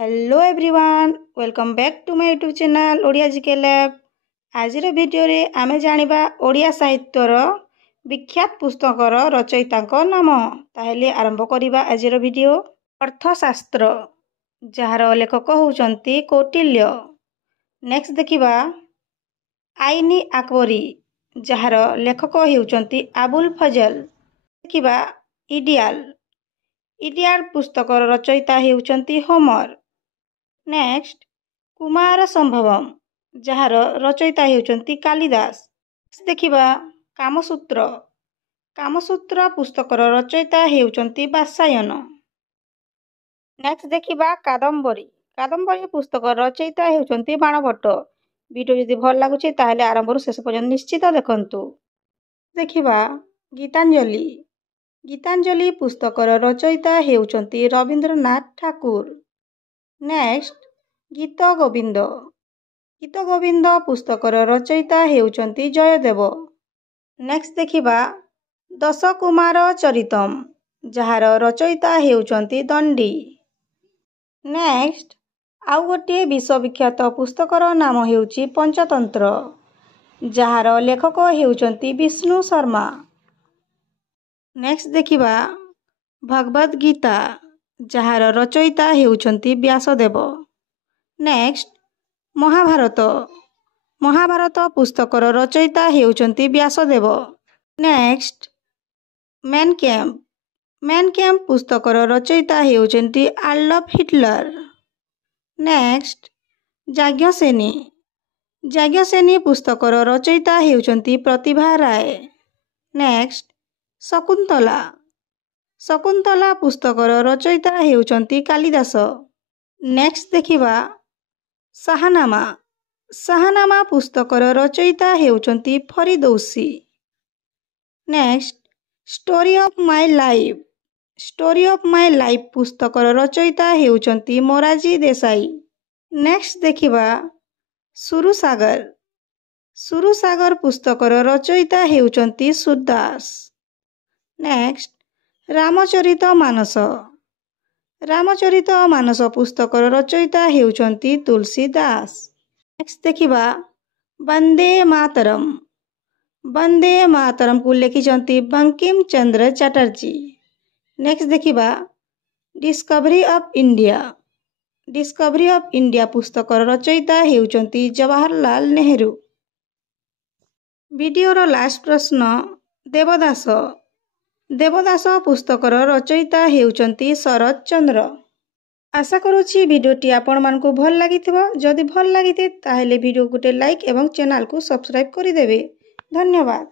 Hello everyone welcome back to my YouTube channel Odia GK lab. आज video रे आमे जानिबा ओडिया साहित्यर विख्यात पुस्तकर रचयिता नाम। ताहेले आरंभ करिबा आज वीडियो। अर्थशास्त्र जार लेखक होउचंती कौटिल्य। नेक्स्ट देखिबा आईनी आकबरी जार लेखक होउचंती आबुल फजल। देखिबा इडियाल इडियाल पुस्तकर रचयिता होउचंती होमर। नेक्स्ट कुमार संभवम जार रचयिता होउचंती कालिदास। देखिबा कामसूत्र कामसूत्र पुस्तकर रचयिता होउचंती वात्सायन। नेक्स्ट देखिबा कादम्बरी कादम्बरी पुस्तकर रचयिता होउचंती बाणभट्ट। वीडियो यदि भल लागुचे ताहेले आरंभ शेष पर्यंत निश्चित देखंतु। देखिबा गीतांजलि गीतांजलि पुस्तकर रचयिता होउचंती रविंद्रनाथ ठाकुर। नेक्स्ट गीत गोविंद पुस्तकर रचयिता होउचंती जयदेव। नेक्स्ट देखिबा दश कुमार चरितम जार रचयिता होउचंती दंडी। नेक्स्ट आउ गोटे विश्वविख्यात पुस्तकर नाम हेउची पंचतंत्र जार लेखक हेउचंती विष्णु शर्मा। नेक्स्ट देखिबा भगवद गीता जार रचयिता हेउचंती व्यासदेव। नेक्स्ट महाभारत महाभारत पुस्तकर रचयिता हेउचंती व्यासदेव। नेक्स्ट मैन कैम्प पुस्तकर रचयिता हेउचंती आडल्फ हिटलर। नेक्स्ट याज्ञसेनी पुस्तकर रचयिता हेउचंती प्रतिभा राय। नेक्स्ट शकुंतला पुस्तकर रचयिता हेउचंती कालिदास। नेक्स्ट देखिबा शाहनामा पुस्तकर रचयिता हेउचंती Firdausi. Next story of my life पुस्तकर रचयिता हेउचंती मोरारजी देसाई। नेक्स्ट देखिबा सुरुसागर पुस्तकर रचयिता हेउचंती सुरदास। नेक्स्ट रामचरितमानस पुस्तकर रचयिता हेउचंती तुलसीदास। नेक्स्ट देखिबा वंदे मातरम को लिखिचंती बंकिम चंद्र चटर्जी। नेक्स्ट देखिबा डिस्कवरी ऑफ इंडिया पुस्तकर रचयिता हेउचंती जवाहरलाल नेहरू। वीडियोर लास्ट प्रश्न देवदास पुस्तकर रचयिता हेउचंती शरद चंद्र। आशा करुछि वीडियोटी आपण मानकु भल लागिथिबो। जदि भल लागिते ताहेले वीडियो गुटे लाइक एवं चैनल को सब्सक्राइब करि देबे। धन्यवाद।